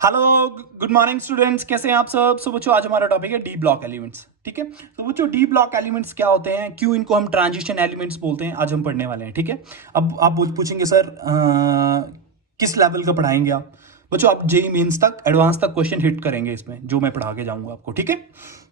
Hello, good morning students, कैसे हैं आप सब। सो बच्चों, आज हमारा टॉपिक है डी ब्लॉक एलिमेंट्स। ठीक है, तो बच्चों डी ब्लॉक एलिमेंट्स क्या होते हैं, क्यों इनको हम ट्रांजिशन एलिमेंट्स बोलते हैं, आज हम पढ़ने वाले हैं। ठीक है, अब आप पूछेंगे सर किस लेवल का पढ़ाएंगे आप। बच्चों आप जेई मेंस तक, एडवांस तक क्वेश्चन हिट करेंगे इसमें, जो मैं पढ़ा के जाऊंगा आपको। ठीक है,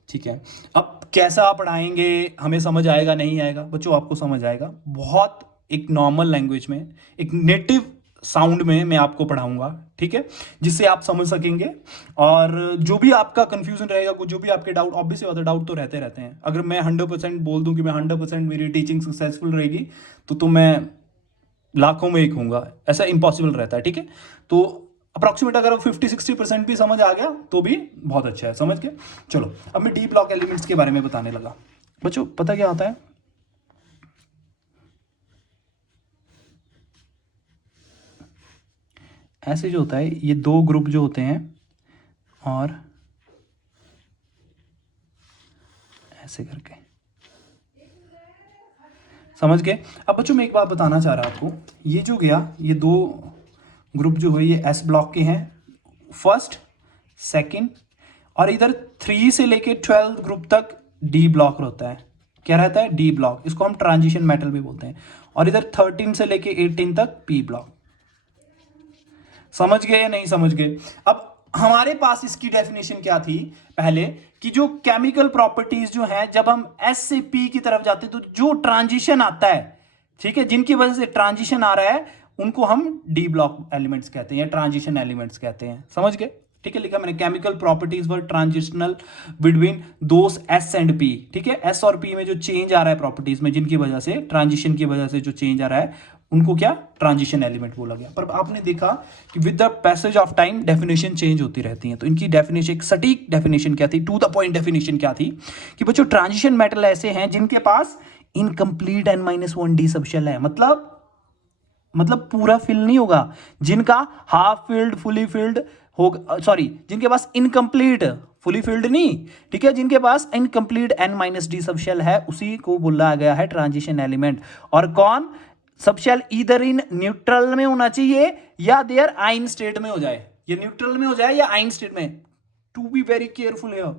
ठीक है। अब कैसा पढ़ाएंगे, हमें समझ आएगा नहीं आएगा। बच्चों आपको समझ आएगा, बहुत एक नॉर्मल लैंग्वेज में, एक नेटिव साउंड में मैं आपको पढ़ाऊंगा। ठीक है, जिससे आप समझ सकेंगे। और जो भी आपका कंफ्यूजन रहेगा, कुछ जो भी आपके डाउट, ऑब्वियसली होता है, डाउट तो रहते रहते हैं। अगर मैं 100% बोल दूं कि मैं 100% मेरी टीचिंग सक्सेसफुल रहेगी, तो मैं लाखों में एक हूँगा, ऐसा इम्पॉसिबल रहता है। ठीक है, तो अप्रॉक्सीमेट अगर 50-60% भी समझ आ गया तो भी बहुत अच्छा है, समझ के। चलो, अब मैं डी ब्लॉक एलिमेंट्स के बारे में बताने लगा। बच्चों पता क्या होता है, ऐसे जो होता है, ये दो ग्रुप जो होते हैं और ऐसे करके, समझ गए। अब बच्चों मैं एक बात बताना चाह रहा आपको, ये जो गया, ये दो ग्रुप जो है ये एस ब्लॉक के हैं, फर्स्ट, सेकंड, और इधर 3 से लेके 12 ग्रुप तक डी ब्लॉक रहता है। क्या रहता है? D block. इसको हम ट्रांजिशन मेटल भी बोलते हैं। और इधर 13 से लेके 18 तक पी ब्लॉक। समझ गए या नहीं समझ गए? अब हमारे पास इसकी डेफिनेशन क्या थी पहले, कि जो केमिकल प्रॉपर्टीज जो है, जब हम एस से पी की तरफ जाते हैं, तो जो ट्रांजिशन आता है, ठीक है, जिनकी वजह से ट्रांजिशन आ रहा है, उनको हम डी ब्लॉक एलिमेंट्स कहते हैं या ट्रांजिशन एलिमेंट्स कहते हैं। समझ गए? ठीक है, लिखा मैंने, chemical properties were transitional between those S and P. ठीक है, एस और पी में जो चेंज आ रहा है प्रॉपर्टीज में, जिनकी वजह से, ट्रांजिशन की वजह से जो चेंज आ रहा है, उनको क्या ट्रांजिशन एलिमेंट बोला गया। पर आपने देखा कि with the passage of time definition change होती रहती है। तो इनकी डेफिनेशन, एक सटीक डेफिनेशन क्या थी, टू द पॉइंट डेफिनेशन क्या थी, कि बच्चों ट्रांजिशन मेटल ऐसे हैं जिनके पास इनकम्प्लीट N-1 सब शेल है। मतलब पूरा फिल नहीं होगा, जिनका हाफ फिल्ड, फुली फिल्ड होगा, सॉरी, जिनके पास इनकम्प्लीट, फुली फिल्ड नहीं, ठीक है, जिनके पास इनकम्प्लीट N-D सब शेल है, उसी को बोला गया है ट्रांजिशन एलिमेंट। और कौन? सब शेल इधर इन न्यूट्रल में होना चाहिए या देयर आइन स्टेट में हो जाए। ये न्यूट्रल में हो जाए या आइन स्टेट में। To be very careful here.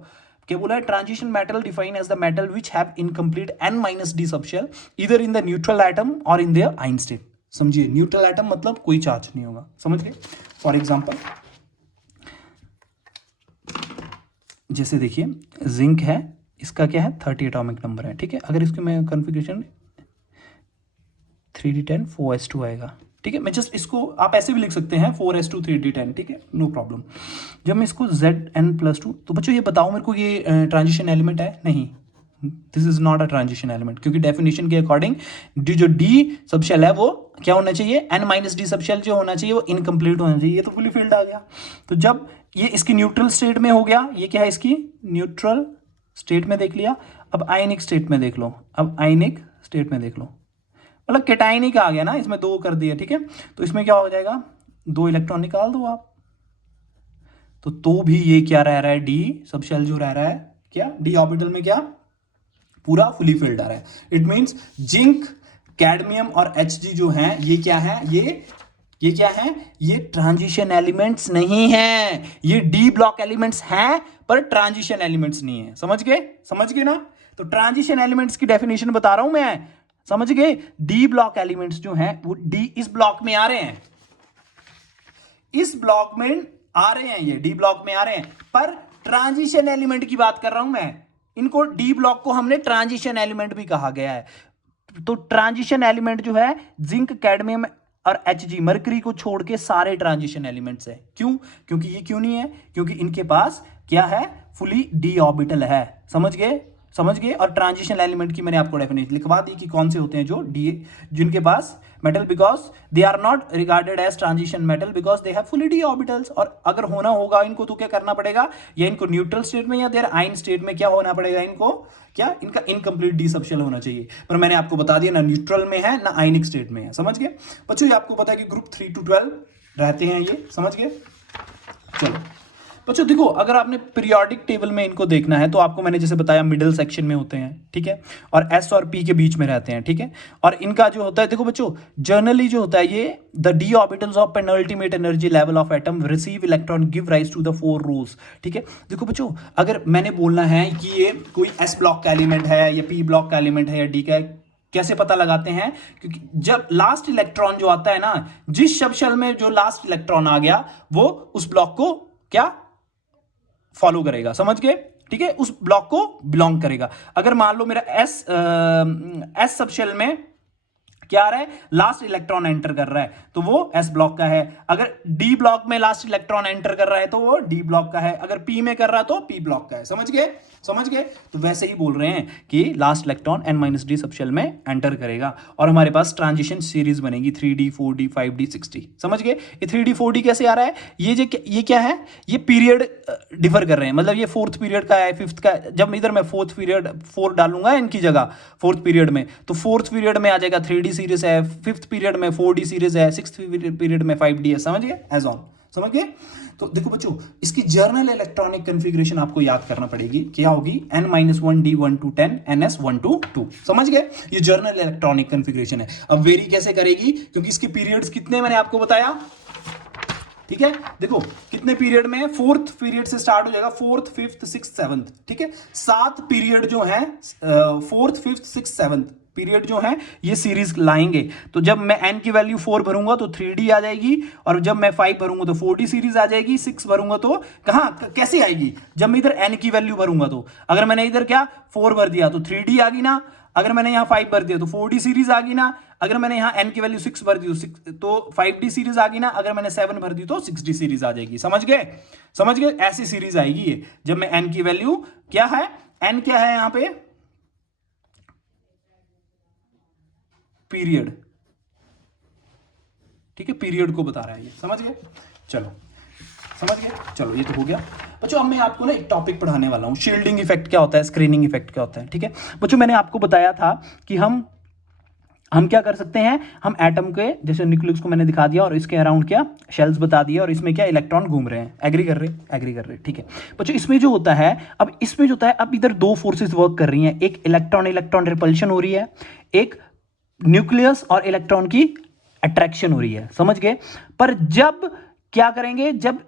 क्या बोला है? Transition metal define as the metal which have incomplete N-D sub shell इधर इन द न्यूट्रल एटम और इन देयर आइन स्टेट। समझिए, न्यूट्रल एटम मतलब कोई चार्ज नहीं होगा। समझ गए? फॉर एग्जांपल, जैसे देखिए, जिंक है, इसका क्या है, 30 एटॉमिक नंबर है। ठीक है, अगर इसकी मैं कॉन्फ़िगरेशन 3d10 4s2 आएगा। ठीक है, मैं जस्ट इसको, आप ऐसे भी लिख सकते हैं 4s2 3d10। ठीक है, नो प्रॉब्लम। जब मैं इसको Zn+2, तो बच्चों ये बताओ मेरे को, ये ट्रांजिशन एलिमेंट है? नहीं, this is not a transition element, क्योंकि डेफिनेशन के अकॉर्डिंग जो डी सब शेल है वो क्या होना चाहिए, N-D सब शेल जो होना चाहिए वो इनकम्प्लीट होना चाहिए। ये तो फुली फिल्ड आ गया। तो जब ये इसकी न्यूट्रल स्टेट में हो गया, ये क्या है, इसकी न्यूट्रल स्टेट में देख लिया। अब आयनिक स्टेट में देख लो, अब आयनिक स्टेट में देख लो, मतलब केटाइनिक आ गया ना, इसमें दो कर दिया। ठीक है, तो इसमें क्या हो जाएगा, 2 इलेक्ट्रॉन निकाल दो आप, तो भी ये क्या रह रहा है, डी सब शेल जो रह रहा है, क्या डी ऑर्बिटल में क्या पूरा फुली फिल्ड आ रहा है। इट मींस जिंक, कैडमियम और Hg जो हैं, ये क्या है, ये क्या है, ये ट्रांजिशन एलिमेंट्स नहीं है, ये डी ब्लॉक एलिमेंट्स हैं, पर ट्रांजिशन एलिमेंट्स नहीं है। समझ गए? समझ गए ना? तो ट्रांजिशन एलिमेंट्स की डेफिनेशन बता रहा हूं मैं, समझ गए? डी ब्लॉक एलिमेंट्स जो हैं वो डी इस ब्लॉक में आ रहे हैं, इस ब्लॉक में आ रहे हैं, ये डी ब्लॉक में आ रहे हैं, पर ट्रांजिशन एलिमेंट की बात कर रहा हूं मैं। इनको डी ब्लॉक को हमने ट्रांजिशन एलिमेंट भी कहा गया है। तो ट्रांजिशन एलिमेंट जो है, जिंक, कैडमियम और Hg, मरकरी को छोड़ के सारे ट्रांजिशन एलिमेंट्स है। क्यों? क्योंकि ये क्यों नहीं है, क्योंकि इनके पास क्या है, फुली डी ऑर्बिटल है। समझ गए? समझ गए? और ट्रांजिशन एलिमेंट की मैंने आपको डेफिनेशन लिखवा दी कि कौन से होते हैं जो डी, जिनके पास metal, because they are not regarded as transition metal because they have fully D orbitals. और अगर होना होगा इनको तो क्या करना पड़ेगा, या इनको न्यूट्रल स्टेट में या देयर आइन स्टेट में क्या होना पड़ेगा, इनको क्या, इनका इनकम्प्लीट डी सब शेल होना चाहिए। पर मैंने आपको बता दिया, ना न्यूट्रल में है ना आयनिक स्टेट में है। समझ गए बच्चों? ये आपको पता है कि ग्रुप 3 to 12 रहते हैं ये। समझ गए? चलो बच्चों देखो, अगर आपने पीरियोडिक टेबल में इनको देखना है तो आपको मैंने जैसे बताया मिडिल सेक्शन में होते हैं, ठीक है, और एस और पी के बीच में रहते हैं, ठीक है। और इनका जो होता है, देखो बच्चों, जर्नली जो होता है ये the D orbitals of penultimate energy level of atom receive electron give rise to the four rules, ठीक है। देखो बच्चों, अगर मैंने बोलना है कि ये कोई एस ब्लॉक का एलिमेंट है या पी ब्लॉक का एलिमेंट है या डी का है, कैसे पता लगाते हैं? क्योंकि जब लास्ट इलेक्ट्रॉन जो आता है ना, जिस सब शेल में जो लास्ट इलेक्ट्रॉन आ गया वो उस ब्लॉक को क्या फॉलो करेगा, समझ गए, ठीक है, उस ब्लॉक को बिलोंग करेगा। अगर मान लो मेरा एस सब शेल में क्या आ रहा है, लास्ट इलेक्ट्रॉन एंटर कर रहा है तो वो एस ब्लॉक का है। अगर डी ब्लॉक में लास्ट इलेक्ट्रॉन एंटर कर रहा है तो वो डी ब्लॉक का है। अगर पी में कर रहा है तो पी ब्लॉक का है। समझ गए, समझ गए। तो वैसे ही बोल रहे हैं कि last electron n minus D sub shell में एंटर करेगा और हमारे पास ट्रांजिशन सीरीज बनेगी 3d 4d 5d 6d। समझ गए। ये 3d 4d कैसे आ रहा है? ये क्या है, ये पीरियड डिफर कर रहे हैं, मतलब ये फोर्थ पीरियड का है, फिफ्थ का। जब इधर मैं फोर्थ पीरियड 4 डालूंगा इनकी जगह फोर्थ पीरियड में, तो फोर्थ पीरियड में आ जाएगा 3d सीरीज है, फिफ्थ पीरियड में 4d सीरीज है, सिक्स्थ पीरियड में 5d है। समझ गए, एज ऑन। समझ गए। तो देखो बच्चों, इसकी जर्नल इलेक्ट्रॉनिक कन्फिग्रेशन आपको याद करना पड़ेगी। क्या होगी? n-1 d1 to 10 ns 1 to 2। समझ गए। ये जर्नल इलेक्ट्रॉनिक कन्फिग्रेशन है। अब वेरी कैसे करेगी, क्योंकि इसके पीरियड्स कितने मैंने आपको बताया, ठीक है। देखो कितने पीरियड में, फोर्थ पीरियड से स्टार्ट हो जाएगा, फोर्थ फिफ्थ सिक्स सेवंथ, ठीक है। 7 पीरियड जो है, fourth fifth six seventh period जो है ये सीरीज लाएंगे। तो जब मैं n की वैल्यू 4 भरूंगा तो 3d आ जाएगी, और जब मैं 5 भरूंगा तो 4d सीरीज आ जाएगी, 6 भरूंगा तो कैसे आएगी? जब मैं इधर n की वैल्यू भरूंगा तो, अगर मैंने इधर क्या 4 भर दिया तो 3d आ गई ना, अगर मैंने यहाँ 5 भर दिया तो 4d सीरीज आ गई ना, अगर मैंने यहाँ n की वैल्यू 6 भर दी तो 5d सीरीज आ गई ना, अगर मैंने 7 भर दी तो 6d सीरीज आ जाएगी। समझ गए, समझ गए। ऐसी सीरीज आएगी ये, जब मैं n की वैल्यू क्या है, n क्या है यहाँ पे, पीरियड, ठीक है, पीरियड को बता रहा है ये। समझ गए, चलो समझ गए। चलो ये तो हो गया बच्चों। अब मैं आपको ना एक टॉपिक पढ़ाने वाला हूं, शील्डिंग इफेक्ट क्या होता है, स्क्रीनिंग इफेक्ट क्या होता है, ठीक है बच्चों। मैंने आपको बताया था कि हम क्या कर सकते हैं, हम एटम के जैसे न्यूक्लियस को मैंने दिखा दिया और इसके अराउंड क्या शेल्स बता दिया, और इसमें क्या इलेक्ट्रॉन घूम रहे हैं। एग्री कर रहे, एग्री कर रहे, ठीक है बच्चों। इसमें जो होता है, अब इसमें जो होता है, अब इधर दो फोर्सेस वर्क कर रही हैं, एक इलेक्ट्रॉन इलेक्ट्रॉन रिपल्शन हो रही है, एक न्यूक्लियस और इलेक्ट्रॉन की अट्रैक्शन हो रही है। समझ गए। पर जब क्या करेंगे, जब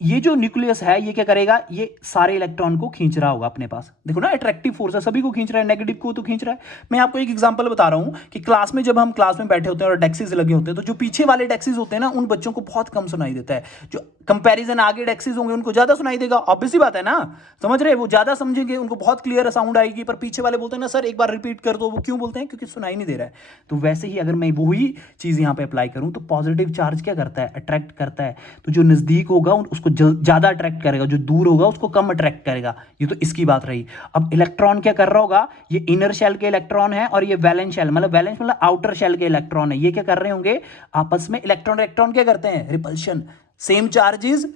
ये जो न्यूक्लियस है ये क्या करेगा, ये सारे इलेक्ट्रॉन को खींच रहा होगा अपने पास। देखो ना, अट्रैक्टिव फोर्स है, सभी को खींच रहा है, नेगेटिव को तो खींच रहा है। मैं आपको एक एग्जांपल बता रहा हूं कि क्लास में जब हम क्लास में बैठे होते हैं और डेस्क्स लगे होते हैं, तो जो पीछे वाले डेस्क्स होते हैं ना, उन बच्चों को बहुत कम सुनाई देता है। जो कंपैरिजन आगे डेस्क्स होंगे उनको ज्यादा सुनाई देगा। ऑब्वियस सी बात है ना, समझ रहे, वो ज्यादा समझेंगे, उनको बहुत क्लियर साउंड आएगी। पर पीछे वाले बोलते हैं ना सर एक बार रिपीट कर दो, वो क्यों बोलते हैं? क्योंकि सुनाई नहीं दे रहा है। तो वैसे ही अगर मैं वही चीज यहां पे अप्लाई करूं, तो पॉजिटिव चार्ज क्या करता है, अट्रैक्ट करता है। तो जो नजदीक होगा उसको ज्यादा अट्रैक्ट करेगा, जो दूर होगा उसको कम अट्रैक्ट करेगा। ये तो इसकी बात रही। अब इलेक्ट्रॉन क्या कर रहा होगा, ये इनर शेल के इलेक्ट्रॉन है और ये वैलेंस शेल, मतलब वैलेंस मतलब आउटर शेल के इलेक्ट्रॉन है। ये क्या कर रहे होंगे, आपस में इलेक्ट्रॉन इलेक्ट्रॉन क्या करते हैं, रिपल्शन। सेम चार्जेस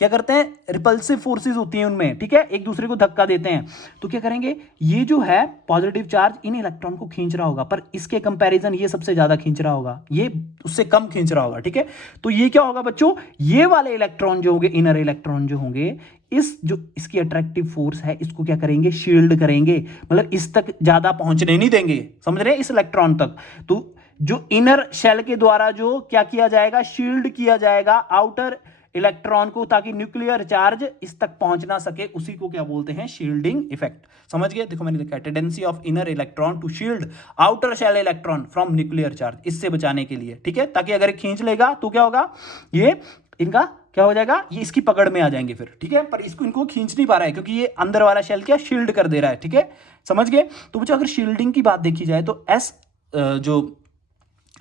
क्या करते हैं, रिपल्सिव फोर्सेस होती हैं उनमें, ठीक है, एक दूसरे को धक्का देते हैं। तो क्या करेंगे, ये जो है पॉजिटिव चार्ज इन इलेक्ट्रॉन को खींच रहा होगा, पर इसके कंपैरिजन ये सबसे ज्यादा खींच रहा होगा, ये उससे कम खींच रहा होगा, ठीक है। तो ये क्या होगा बच्चों, ये वाले इलेक्ट्रॉन जो होंगे, इनर इलेक्ट्रॉन जो होंगे, इस जो इसकी अट्रैक्टिव फोर्स है इसको क्या करेंगे, शील्ड करेंगे, मतलब इस तक ज्यादा पहुंचने नहीं देंगे। समझ रहे हैं, इस इलेक्ट्रॉन तक। तो जो इनर शेल के द्वारा जो क्या किया जाएगा, शील्ड किया जाएगा आउटर इलेक्ट्रॉन को, ताकि न्यूक्लियर चार्ज इस तक पहुंच ना सके। उसी को क्या बोलते हैं, शील्डिंग इफेक्ट। समझ गए। देखो मैंने लिखा है tendency of inner electron to shield outer shell electron from nuclear charge, इससे बचाने के लिए, ठीक है, ताकि अगर खींच लेगा तो क्या होगा, ये इनका क्या हो जाएगा, ये इसकी पकड़ में आ जाएंगे फिर, ठीक है। पर इसको इनको खींच नहीं पा रहा है क्योंकि ये अंदर वाला शेल क्या शील्ड कर दे रहा है, ठीक है। समझ गए। तो बच्चों अगर शील्डिंग की बात देखी जाए तो एस जो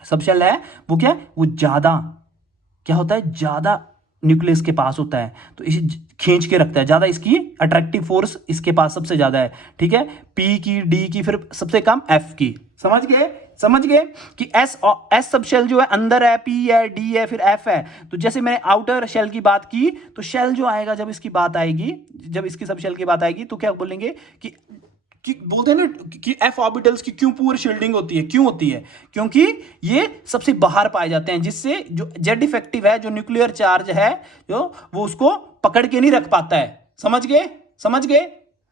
सब शेल है वो क्या है, वो ज्यादा क्या होता है, ज्यादा न्यूक्लियस के पास होता है, तो इसे खींच के रखता है ज्यादा, इसकी अट्रैक्टिव फोर्स इसके पास सबसे ज्यादा है, ठीक है। पी की, डी की, फिर सबसे कम एफ की। समझ गए, समझ गए कि एस सब शेल जो है अंदर है, पी है, डी है, फिर एफ है। तो जैसे मैंने आउटर शेल की बात की, तो शेल जो आएगा, जब इसकी बात आएगी, जब इसकी सब शेल की बात आएगी, तो क्या बोलेंगे कि कि बोलते हैं ना कि एफ ऑर्बिटल्स की क्यों पुअर शील्डिंग होती है, क्यों होती है? क्योंकि ये सबसे बाहर पाए जाते हैं, जिससे जो जेड इफेक्टिव है, जो न्यूक्लियर चार्ज है, जो वो उसको पकड़ के नहीं रख पाता है। समझ गए? समझ गए?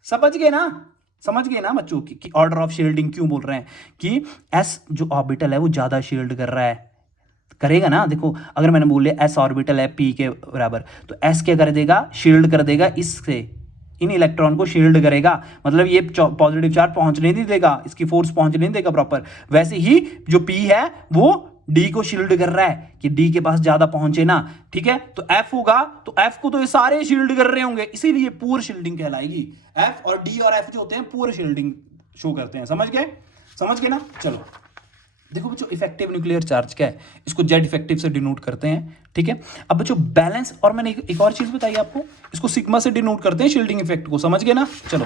समझ गए ना? समझ गए ना बच्चों कि ऑर्डर ऑफ शील्डिंग क्यों बोल रहे हैं? कि एस जो ऑर्बिटल है वो ज्यादा शील्ड कर रहा है, करेगा ना। देखो अगर मैंने बोल लिया एस ऑर्बिटल है पी के बराबर, तो एस क्या कर देगा? शील्ड कर देगा, इससे इन इलेक्ट्रॉन को शील्ड करेगा, मतलब ये पॉजिटिव चार्ज पहुंचने नहीं देगा, इसकी फोर्स पहुंचने नहीं देगा प्रॉपर। वैसे ही जो पी है वो डी को शील्ड कर रहा है कि डी के पास ज्यादा पहुंचे ना, ठीक है। तो एफ होगा, तो एफ को तो ये सारे शील्ड कर रहे होंगे, इसीलिए पुअर शील्डिंग कहलाएगी। एफ और डी और एफ जो होते हैं पुअर शील्डिंग शो करते हैं। समझ गए? समझ गए ना? चलो देखो बच्चों, इफेक्टिव न्यूक्लियर चार्ज क्या है? इसको जेड इफेक्टिव से डिनोट करते हैं, ठीक है। अब बच्चों बैलेंस, और मैंने एक और चीज बताई आपको, इसको सिग्मा से डिनोट करते हैं शील्डिंग इफेक्ट को। समझ गए ना? चलो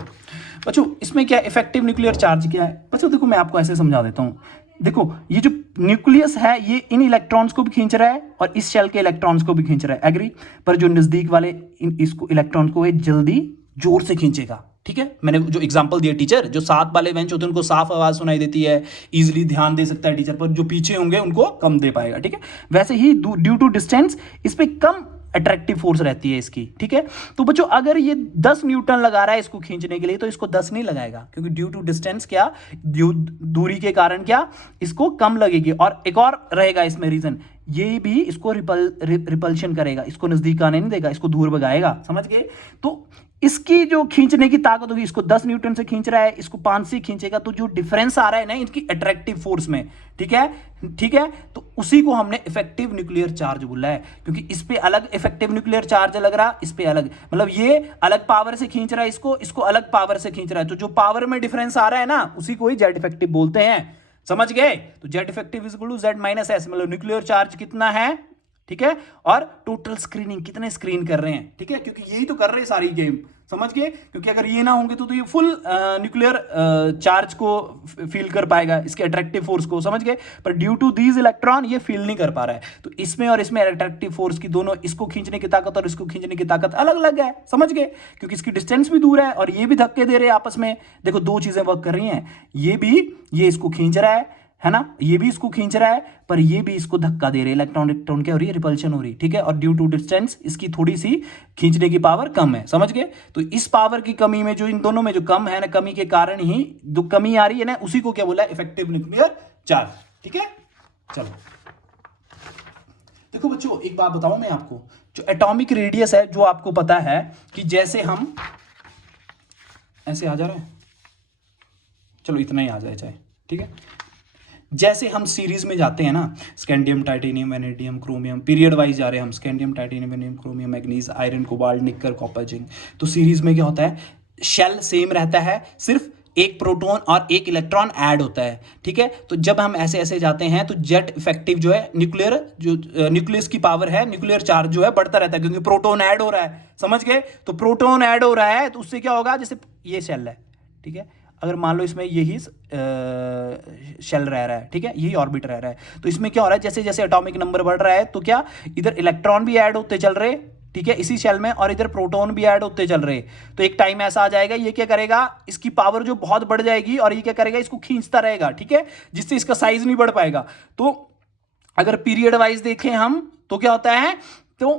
बच्चों, इसमें क्या इफेक्टिव न्यूक्लियर चार्ज क्या है? बच्चों देखो मैं आपको ऐसे समझा देता हूँ। देखो ये जो न्यूक्लियस है ये इन इलेक्ट्रॉन्स को भी खींच रहा है और इस शेल के इलेक्ट्रॉन्स को भी खींच रहा है, एग्री। पर जो नजदीक वाले इसको इलेक्ट्रॉन को जल्दी जोर से खींचेगा, ठीक है। मैंने जो एग्जांपल दिया टीचर, जो साथ वाले बेंच होते हैं उनको साफ आवाज सुनाई देती है, इजीली ध्यान दे सकता है टीचर पर, जो पीछे होंगे उनको कम दे पाएगा, ठीक है। वैसे ही ड्यू टू डिस्टेंस इस पे कम अट्रैक्टिव फोर्स रहती है इसकी, ठीक है। तो बच्चों अगर ये 10 न्यूटन लगा रहा है इसको खींचने के लिए, तो इसको 10 नहीं लगाएगा, क्योंकि ड्यू टू डिस्टेंस क्या, दूरी के कारण क्या इसको कम लगेगी। और एक और रहेगा इसमें रीजन, ये भी इसको रिपल्शन करेगा, इसको नजदीक आने नहीं देगा, इसको दूर भगाएगा। समझ गए? तो इसकी जो खींचने की ताकत होगी, इसको 10 न्यूटन से खींच रहा है, इसको 5 से खींचेगा, तो जो डिफरेंस आ रहा है ना इनकी अट्रैक्टिव फोर्स में, ठीक है, ठीक है, तो उसी को हमने इफेक्टिव न्यूक्लियर चार्ज बोला है। क्योंकि इस पे अलग इफेक्टिव न्यूक्लियर चार्ज लग रहा, इस पे अलग, मतलब ये अलग पावर से खींच रहा है इसको, इसको अलग पावर से खींच रहा है, तो जो पावर में डिफरेंस आ रहा है ना उसी को ही जेड इफेक्टिव बोलते हैं। समझ गए? तो Z effective is equal to Z minus S, मतलब न्यूक्लियर चार्ज कितना है, ठीक है, और टोटल स्क्रीनिंग कितने स्क्रीन कर रहे हैं, ठीक है, क्योंकि यही तो कर रहे हैं सारी गेम। समझ गए? क्योंकि अगर ये ना होंगे तो ये फुल न्यूक्लियर चार्ज को फील कर पाएगा, इसके अट्रैक्टिव फोर्स को। समझ गए? पर ड्यू टू दीज इलेक्ट्रॉन ये फील नहीं कर पा रहा है, तो इसमें और इसमें अट्रैक्टिव फोर्स की दोनों, इसको खींचने की ताकत और इसको खींचने की ताकत अलग अलग है। समझ गए? क्योंकि इसकी डिस्टेंस भी दूर है और ये भी धक्के दे रहे हैं आपस में। देखो दो चीजें वर्क कर रही हैं, ये इसको खींच रहा है ना, ये भी इसको खींच रहा है, पर ये भी इसको धक्का दे रहे हैं, इलेक्ट्रॉन इलेक्ट्रॉन क्या हो रही है, रिपल्शन हो रही है, ठीक है। और ड्यू टू डिस्टेंस इसकी थोड़ी सी खींचने की पावर कम है। समझ गए? तो इस पावर की कमी में, जो इन दोनों में जो कम है ना, कमी के कारण ही जो कमी आ रही है ना, उसी को क्या बोला है, इफेक्टिव न्यूक्लियर चार्ज, ठीक है। चलो देखो बच्चों, एक बात बताऊं मैं आपको, जो एटॉमिक रेडियस है, जो आपको पता है कि जैसे हम ऐसे आ जा रहे हैं, चलो इतना ही आ जाए चाहे, ठीक है। जैसे हम सीरीज में जाते हैं ना, scandium, titanium, vanadium, chromium, period wise जा रहे हैं हम, scandium, titanium, vanadium, chromium, manganese, iron, cobalt, निकर, कॉपर, जिंक। तो सीरीज में क्या होता है, शेल सेम रहता है, सिर्फ एक प्रोटॉन और एक इलेक्ट्रॉन ऐड होता है, ठीक है। तो जब हम ऐसे ऐसे जाते हैं तो जेड इफेक्टिव जो है, न्यूक्लियर जो न्यूक्लियस की पावर है, न्यूक्लियर चार्ज जो है बढ़ता रहता है, क्योंकि प्रोटॉन ऐड हो रहा है। समझ गए? तो प्रोटॉन ऐड हो रहा है तो उससे क्या होगा, जैसे ये शेल है, ठीक है, अगर मान लो इसमें यही शेल रह रहा है, ठीक है, यही ऑर्बिट रह रहा है, तो इसमें क्या हो रहा है, जैसे जैसे एटॉमिक नंबर बढ़ रहा है तो क्या इधर इलेक्ट्रॉन भी ऐड होते चल रहे, ठीक है, इसी शेल में, और इधर प्रोटॉन भी ऐड होते चल रहे। तो एक टाइम ऐसा आ जाएगा, ये क्या करेगा, इसकी पावर जो बहुत बढ़ जाएगी और ये क्या करेगा, इसको खींचता रहेगा, ठीक है, जिससे इसका साइज नहीं बढ़ पाएगा। तो अगर पीरियड वाइज देखें हम तो क्या होता है, तो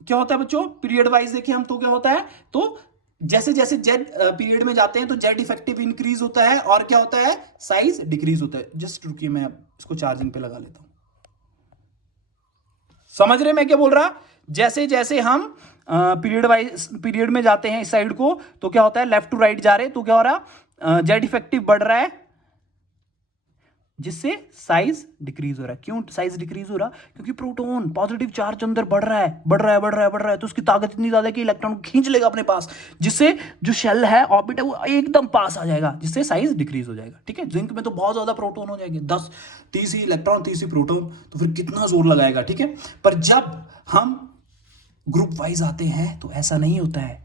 क्या होता है बच्चों, पीरियड वाइज देखें हम तो क्या होता है, तो जैसे जैसे जेड पीरियड में जाते हैं तो जेड इफेक्टिव इंक्रीज होता है और क्या होता है, साइज डिक्रीज होता है। जस्ट रुकिए, मैं इसको चार्जिंग पे लगा लेता हूं। समझ रहे मैं क्या बोल रहा? जैसे जैसे हम पीरियड वाइज पीरियड में जाते हैं इस साइड को, तो क्या होता है, लेफ्ट टू राइट जा रहे, तो क्या हो रहा, जेड इफेक्टिव बढ़ रहा है, जिससे साइज डिक्रीज हो रहा है। क्यों साइज डिक्रीज हो रहा? क्योंकि प्रोटॉन पॉजिटिव चार्ज अंदर बढ़ रहा है, बढ़ रहा है, बढ़ रहा है, बढ़ रहा है, तो उसकी ताकत इतनी ज्यादा है कि इलेक्ट्रॉन को खींच लेगा अपने पास, जिससे जो शेल है, ऑर्बिट है, वो एकदम पास आ जाएगा, जिससे साइज डिक्रीज हो जाएगा, ठीक है। जिंक में तो बहुत ज्यादा प्रोटॉन हो जाएंगे, 10 30 ही इलेक्ट्रॉन, 30 ही प्रोटॉन, तो फिर कितना जोर लगाएगा, ठीक है। पर जब हम ग्रुप वाइज आते हैं तो ऐसा नहीं होता है,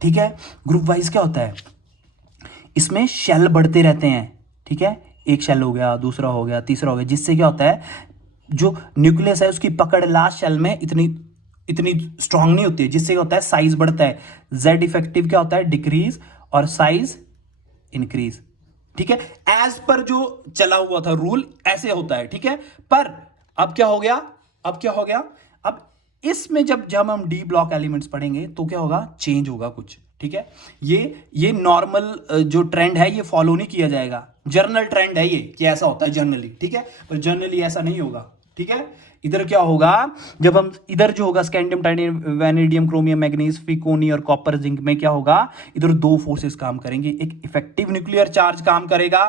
ठीक है। ग्रुप वाइज क्या होता है, इसमें शेल बढ़ते रहते हैं, ठीक है, एक शेल हो गया, दूसरा हो गया, तीसरा हो गया, जिससे क्या होता है, जो न्यूक्लियस है उसकी पकड़ लास्ट शेल में इतनी इतनी स्ट्रांग नहीं होती है, जिससे क्या होता है, साइज बढ़ता है। जेड इफेक्टिव क्या होता है, डिक्रीज, और साइज इंक्रीज, ठीक है, एज पर जो चला हुआ था रूल ऐसे होता है, ठीक है। पर अब क्या हो गया, अब क्या हो गया, अब इसमें जब हम डी ब्लॉक एलिमेंट्स पढ़ेंगे तो क्या होगा, चेंज होगा कुछ, ठीक है। ये नॉर्मल जो ट्रेंड है ये फॉलो नहीं किया जाएगा, जर्नल ट्रेंड है ये कि ऐसा होता है जनरली, ठीक है, पर जनरली ऐसा नहीं होगा, ठीक है। इधर क्या होगा, जब हम इधर जो होगा scandium, titanium, vanadium, chromium, manganese, फिकोनी और कॉपर, जिंक में क्या होगा, इधर दो फोर्सेस काम करेंगे, एक इफेक्टिव न्यूक्लियर चार्ज काम करेगा,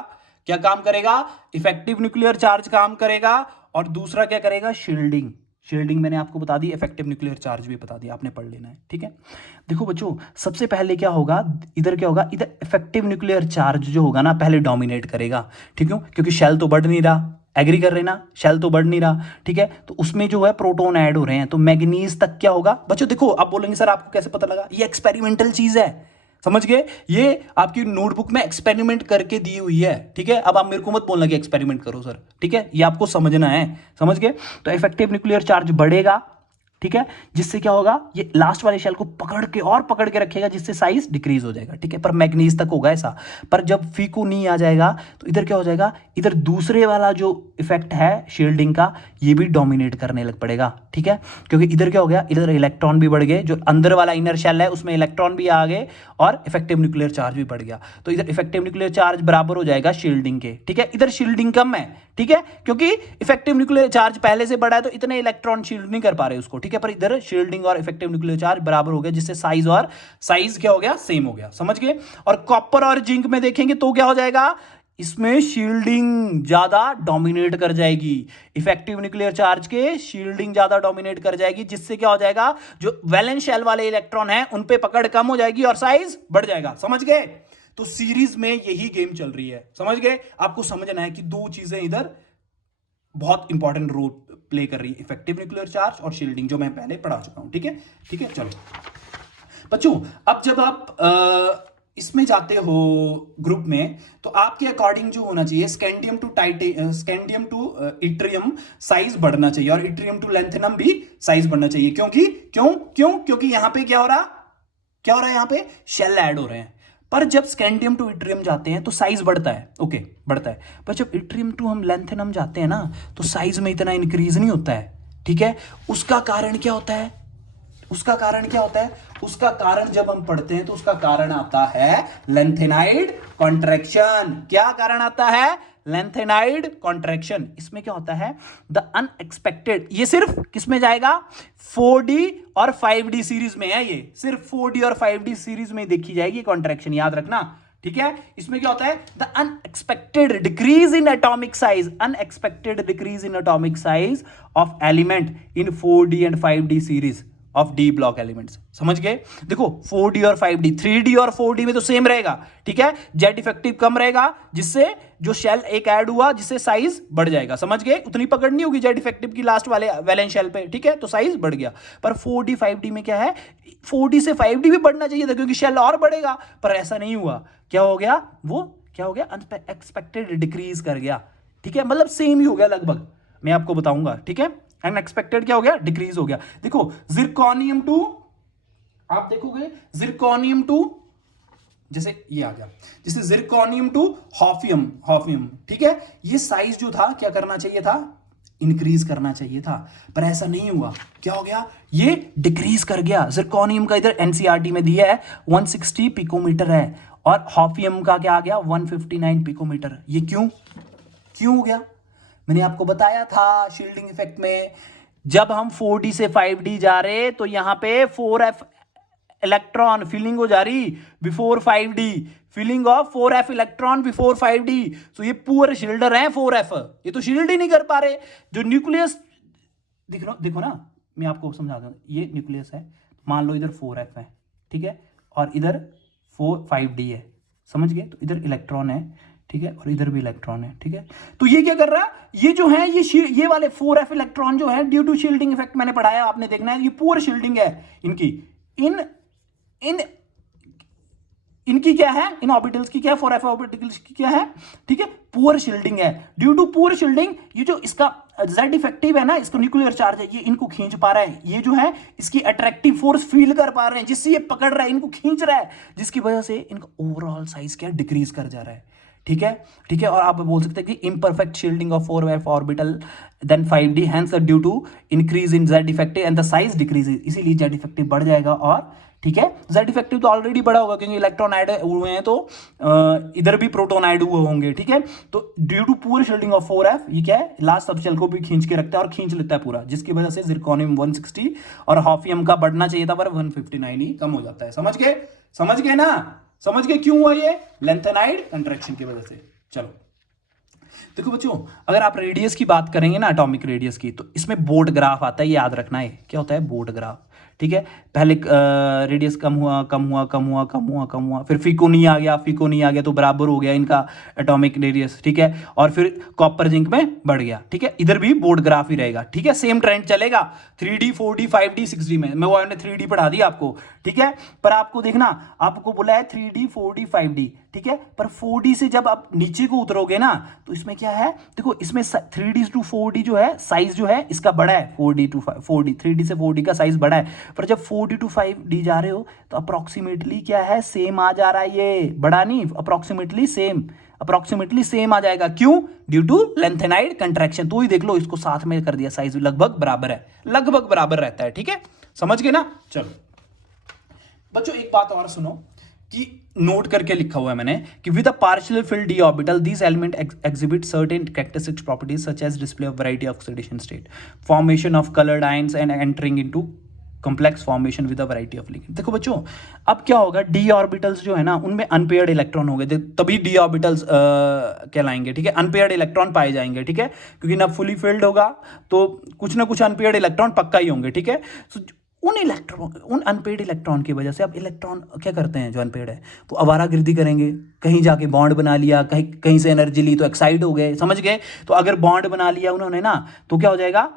क्या काम करेगा, इफेक्टिव न्यूक्लियर चार्ज काम करेगा, और दूसरा क्या करेगा, शील्डिंग। शील्डिंग मैंने आपको बता दी, इफेक्टिव न्यूक्लियर चार्ज भी बता दिया, आपने पढ़ लेना है, ठीक है। देखो बच्चों, सबसे पहले क्या होगा, इधर क्या होगा, इधर इफेक्टिव न्यूक्लियर चार्ज जो होगा ना पहले डोमिनेट करेगा, ठीक है, क्योंकि शेल तो बढ़ नहीं रहा, एग्री कर रहे ना, शेल तो बढ़ नहीं रहा, ठीक है, तो उसमें जो है प्रोटॉन ऐड हो रहे हैं, तो मैग्नीज तक क्या होगा बच्चों, देखो आप बोलेंगे सर आपको कैसे पता लगा, ये एक्सपेरिमेंटल चीज है, समझ गए, ये आपकी नोटबुक में एक्सपेरिमेंट करके दी हुई है, ठीक है। अब आप मेरे को मत बोलना कि एक्सपेरिमेंट करो सर, ठीक है, ये आपको समझना है, समझ गए। तो इफेक्टिव न्यूक्लियर चार्ज बढ़ेगा, ठीक है, जिससे क्या होगा, ये लास्ट वाले शेल को पकड़ के रखेगा, जिससे साइज डिक्रीज हो जाएगा, ठीक है, पर मैग्नीज तक होगा ऐसा। पर जब फीको नहीं आ जाएगा तो इधर क्या हो जाएगा, इधर दूसरे वाला जो इफेक्ट है शील्डिंग का ये भी डोमिनेट करने लग पड़ेगा, ठीक है, क्योंकि इधर क्या हो गया, इधर इलेक्ट्रॉन भी बढ़ गए, जो अंदर वाला इनर शेल है उसमें इलेक्ट्रॉन भी आ गए और इफेक्टिव न्यूक्लियर चार्ज भी बढ़ गया, तो इधर इफेक्टिव न्यूक्लियर चार्ज बराबर हो जाएगा शील्डिंग के, ठीक है। इधर शील्डिंग कम है, ठीक है, क्योंकि इफेक्टिव न्यूक्लियर चार्ज पहले से बड़ा है तो इतने इलेक्ट्रॉन शील्ड नहीं कर पा रहे उसको, ठीक है, पर इधर शील्डिंग और इफेक्टिव न्यूक्लियर चार्ज बराबर हो गया, जिससे साइज क्या हो गया, सेम हो गया, समझ गए। और कॉपर और जिंक में देखेंगे तो क्या हो जाएगा, इसमें शील्डिंग ज्यादा डोमिनेट कर जाएगी, इफेक्टिव न्यूक्लियर चार्ज के शील्डिंग ज्यादा डोमिनेट कर जाएगी, जिससे क्या हो जाएगा, जो वैलेंस शेल वाले इलेक्ट्रॉन हैं उन पे पकड़ कम हो जाएगी और साइज बढ़ जाएगा, समझ गए। तो सीरीज में यही गेम चल रही है, समझ गए। आपको समझना है कि दो चीजें इधर बहुत इंपॉर्टेंट रोल प्ले कर रही है, इफेक्टिव न्यूक्लियर चार्ज और शील्डिंग, जो मैं पहले पढ़ा चुका हूं, ठीक है, ठीक है। चलो बच्चों, अब जब आप इसमें जाते हो ग्रुप में, तो आपके अकॉर्डिंग जो होना चाहिए, स्कैंडियम टू इट्रियम साइज बढ़ना चाहिए, और इट्रियम टू लैंथेनम भी साइज बढ़ना चाहिए, क्योंकि यहां पे क्या हो रहा है, यहां पे शेल ऐड हो रहे हैं। पर जब स्कैंडियम टू इट्रियम जाते हैं तो साइज बढ़ता है, ओके, बढ़ता है, पर जब इट्रियम टू हम लैंथेनम जाते हैं ना तो साइज में इतना इंक्रीज नहीं होता है, ठीक है। उसका कारण क्या होता है, उसका कारण जब हम पढ़ते हैं तो उसका कारण आता है लैंथेनाइड कॉन्ट्रैक्शन। क्या कारण आता है, लैंथेनाइड कॉन्ट्रैक्शन। इसमें क्या होता है, द अनएक्सपेक्टेड, ये सिर्फ किसमें जाएगा, 4D और 5D सीरीज में है, ये सिर्फ 4D और 5D सीरीज में देखी जाएगी कॉन्ट्रैक्शन, याद रखना, ठीक है। इसमें क्या होता है, the unexpected decrease in atomic size of element in 4D and 5D series of D block elements, समझ गए। देखो 4D और 5D, 3D और 4D में तो सेम रहेगा, ठीक है, जेड इफेक्टिव कम रहेगा, जिससे जो शेल एक ऐड हुआ जिससे साइज बढ़ जाएगा, समझ गए, उतनी पकड़ नहीं होगी जेड इफेक्टिव की लास्ट वाले वैलेंस शेल पे, ठीक है, तो साइज बढ़ गया। पर 4D 5D में क्या है, 4D से 5D भी बढ़ना चाहिए था क्योंकि शेल और बढ़ेगा, पर ऐसा नहीं हुआ, क्या हो गया, वो क्या हो गया, अनएक्सपेक्टेड डिक्रीज कर गया, ठीक है, मतलब सेम ही हो गया लगभग, मैं आपको बताऊंगा, ठीक है। अनएक्सपेक्टेड क्या हो गया, डिक्रीज हो गया। देखो जिरकोनियम टू, आप देखोगे जिरकोनियम टू, जैसे ये आ गया, जैसे जिरकोनियम टू हॉफियम, ठीक है, ये साइज जो था क्या करना चाहिए था, इंक्रीज करना चाहिए था, पर ऐसा नहीं हुआ, क्या हो गया, ये डिक्रीज कर गया। जिरकोनियम का इधर एनसीईआरटी में दिया है 160 पिकोमीटर है, और हॉफियम का क्या आ गया 159 पिकोमीटर। ये क्यों हो गया, मैंने आपको बताया था शील्डिंग इफेक्ट में, जब हम 4D से 5D जा रहे तो यहां पे 4F इलेक्ट्रॉन फिलिंग हो जा रही before 5D, filling of 4F electron before 5D, तो ये पुअर शील्डर हैं 4F, ये तो शील्ड ही नहीं कर पा रहे। जो न्यूक्लियस देखो ना, मैं आपको समझा दूं, ये न्यूक्लियस है, मान लो इधर 4F है, ठीक है, और इधर 5D है, समझ गए, तो इधर इलेक्ट्रॉन है, ठीक है, और इधर भी इलेक्ट्रॉन है, ठीक है, तो ये क्या कर रहा है, ये जो है ये वाले 4F इलेक्ट्रॉन जो है ड्यू टू शील्डिंग इफेक्ट, मैंने पढ़ाया, आपने देखना है, ये पुअर शील्डिंग है इनकी, इन इनकी क्या है, इन ऑर्बिटल्स की क्या है, 4f ऑर्बिटल्स की क्या है, ठीक है, पुअर शील्डिंग है। ड्यू टू पुअर शील्डिंग ये जो इसका जेड इफेक्टिव है ना, इसका न्यूक्लियर चार्ज है, ये इनको खींच पा रहा है, ये जो है इसकी अट्रैक्टिव फोर्स फील कर पा रहे हैं, जिससे ये पकड़ रहा है, इनको खींच रहा है, जिसकी वजह से इनका ओवरऑल साइज क्या डिक्रीज कर जा रहा है। ठीक है, ठीक है। और आप बोल सकते हैं कि imperfect shielding of 4f orbital then 5d, hence due to increase in Z effective and the size decreases, इसीलिए जेड इफेक्टिव बढ़ जाएगा। और ठीक है, जेड इफेक्टिव तो ऑलरेडी बड़ा होगा क्योंकि इलेक्ट्रॉन ऐड हुए हैं, तो इधर भी प्रोटॉन ऐड हुए होंगे। ठीक है, तो due to poor shielding of 4f ये क्या है, लास्ट सबशेल को भी खींच के रखता है और खींच लेता है पूरा, जिसकी वजह से जिरकोनियम 160 और हॉफियम का बढ़ना चाहिए था पर 159 ही कम हो जाता है। समझ गए, समझ गए ना, समझ गए क्यों हुआ ये, लेंथेनाइड कंट्रैक्शन की वजह से। चलो देखो बच्चों, अगर आप रेडियस की बात करेंगे ना, एटॉमिक रेडियस की, तो इसमें बोर्ड ग्राफ आता है, ये याद रखना है क्या होता है, बोर्ड ग्राफ। ठीक है, पहले रेडियस कम हुआ कम हुआ कम हुआ कम हुआ कम हुआ, फिर फिकोनी आ गया, फिकोनी आ गया तो बराबर हो गया इनका एटॉमिक रेडियस। ठीक है, और फिर कॉपर जिंक में बढ़ गया। ठीक है, इधर भी बोर्ड ग्राफ ही रहेगा। ठीक है, सेम ट्रेंड चलेगा 3D 4D 5D 6D में, मैं वो मैंने 3D पढ़ा दिया आपको। ठीक है, पर आपको देखना, आपको बोला है 3D 4D 5D, ठीक है, पर 4D से जब आप नीचे को उतरोगे ना, तो इसमें क्या है, देखो इसमें 3D to 4D जो है साइज जो है इसका बड़ा है, 4D to 4D, 3D से 4D का साइज बड़ा है, पर जब 4D to 5D जा रहे हो तो अप्रोक्सीमेटली क्या है, सेम आ जा रहा है, ये बड़ा नहीं, अप्रोक्सीमेटली सेम आ जाएगा। क्यों, ड्यू टू लेंथेनाइड कंट्रैक्शन। तो ही देख लो, इसको साथ में कर दिया, साइज लगभग बराबर है, लगभग बराबर रहता है। ठीक है, समझ गए ना। चलो बच्चों एक बात और सुनो कि नोट करके लिखा हुआ है मैंने कि with a partial filled d orbital this element exhibit certain characteristic properties such as display of variety of oxidation state, formation of coloured ions and entering into complex formation with a variety of ligand. देखो बच्चों, अब क्या होगा, D orbitals जो है ना उनमें unpaired electron हो गए, तभी डी ऑर्बिटल्स कहलाएंगे। ठीक है, अनपेयर्ड इलेक्ट्रॉन पाए जाएंगे। ठीक है, क्योंकि ना फुली फिल्ड होगा तो कुछ ना कुछ अनपेयर्ड इलेक्ट्रॉन पक्का ही होंगे। ठीक है, उन अनपेड इलेक्ट्रॉन की वजह से अब इलेक्ट्रॉन क्या करते हैं, जो अनपेड है वो आवारागर्दी करेंगे, कहीं जाके बॉन्ड बना लिया, कहीं कहीं से एनर्जी ली तो एक्साइट हो गए। समझ गए, तो अगर बॉन्ड बना लिया उन्होंने ना, तो क्या हो जाएगा,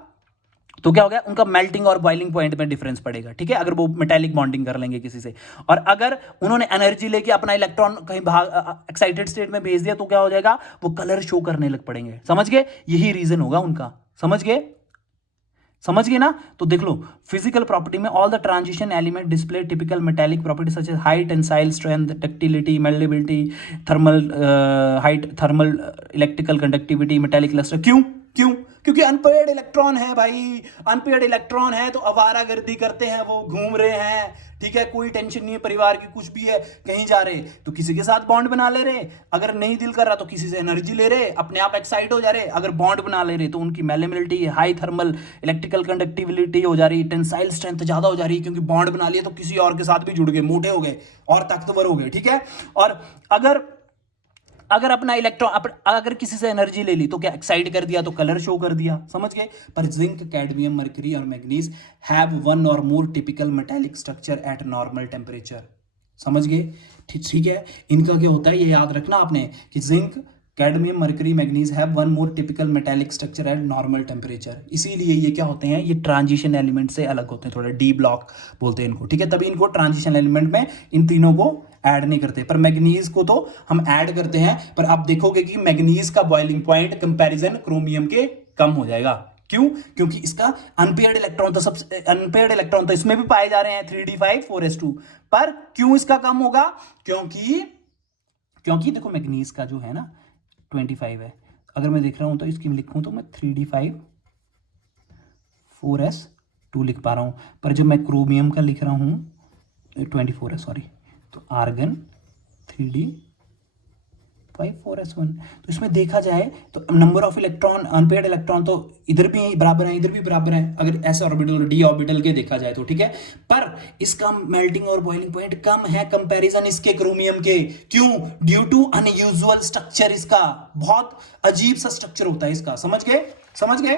तो क्या हो गया, उनका मेल्टिंग और बॉइलिंग पॉइंट में डिफरेंस पड़ेगा। ठीक है, अगर वो मेटालिक बॉन्डिंग कर लेंगे किसी से, और अगर उन्होंने एनर्जी लेके अपना इलेक्ट्रॉन कहीं भाग एक्साइटेड स्टेट में भेज दिया, तो क्या हो जाएगा, वो कलर शो करने लग पड़ेंगे। समझ गए, यही रीजन होगा उनका। समझ गए, समझ गए ना। तो देख लो, फिजिकल प्रॉपर्टी में all the transition element display typical metallic property such as high tensile strength, ductility, malleability, thermal height, thermal electrical conductivity, metallic lustre. क्यों, क्यों, क्योंकि अनपेयर्ड इलेक्ट्रॉन है भाई, अनपेयर्ड इलेक्ट्रॉन है तो आवारागर्दी करते हैं, वो घूम रहे हैं। ठीक है, कोई टेंशन नहीं है परिवार की, कुछ भी है, कहीं जा रहे तो किसी के साथ बॉन्ड बना ले रहे, अगर नहीं दिल कर रहा तो किसी से एनर्जी ले रहे, अपने आप एक्साइट हो जा रहे, अगर बॉन्ड बना ले रहे तो उनकी malleability, high thermal electrical conductivity हो जा रही, टेंसाइल स्ट्रेंथ ज्यादा हो जा रही, क्योंकि बॉन्ड बना लिया तो किसी और के साथ भी जुड़ गए, मोटे हो गए और ताकतवर हो गए। ठीक है, और अगर अपना इलेक्ट्रॉन अगर किसी से एनर्जी ले ली तो क्या एक्साइट कर दिया, तो कलर शो कर दिया। समझ गए, पर जिंक, कैडमियम, मर्करी और manganese have one or more typical metallic structure at normal temperature. समझ गए, ठीक है, इनका क्या होता है ये याद रखना आपने कि zinc, cadmium, mercury, manganese have one more typical metallic structure at normal temperature. इसीलिए ये क्या होते हैं, ये ट्रांजिशन एलिमेंट से अलग होते हैं, थोड़ा डी ब्लॉक बोलते हैं इनको। ठीक है, तभी इनको ट्रांजिशन एलिमेंट में इन तीनों को ऐड नहीं करते, पर मैग्नीज को तो हम ऐड करते हैं। पर आप देखोगे कि मैग्नीज का बॉइलिंग पॉइंट कंपैरिजन क्रोमियम के कम हो जाएगा। क्यों, क्योंकि इसका अनपेयर्ड इलेक्ट्रॉन तो सबसे अनपेयर्ड इलेक्ट्रॉन तो इसमें भी पाए जा रहे हैं 3d5 4s2, पर क्यों इसका कम होगा, क्योंकि देखो मैग्नीज का जो है ना 25 है, अगर मैं देख रहा हूं तो इसकी लिखूं तो मैं 3d5 4s2 लिख पा रहा हूं, पर जब मैं क्रोमियम का लिख रहा हूं 24 है, सॉरी, तो आर्गन 3d5 4s1, तो इसमें देखा जाए तो number of electron, unpaired electron तो इधर भी बराबर है, इधर भी बराबर है, अगर ऐसे ऑर्बिटल डी ऑर्बिटल के देखा जाए तो। ठीक है, पर इसका मेल्टिंग और बॉइलिंग पॉइंट कम है कंपैरिजन इसके क्रोमियम के। क्यों, ड्यू टू अनयूजुअल स्ट्रक्चर, इसका बहुत अजीब सा स्ट्रक्चर होता है इसका। समझ गए, समझ गए।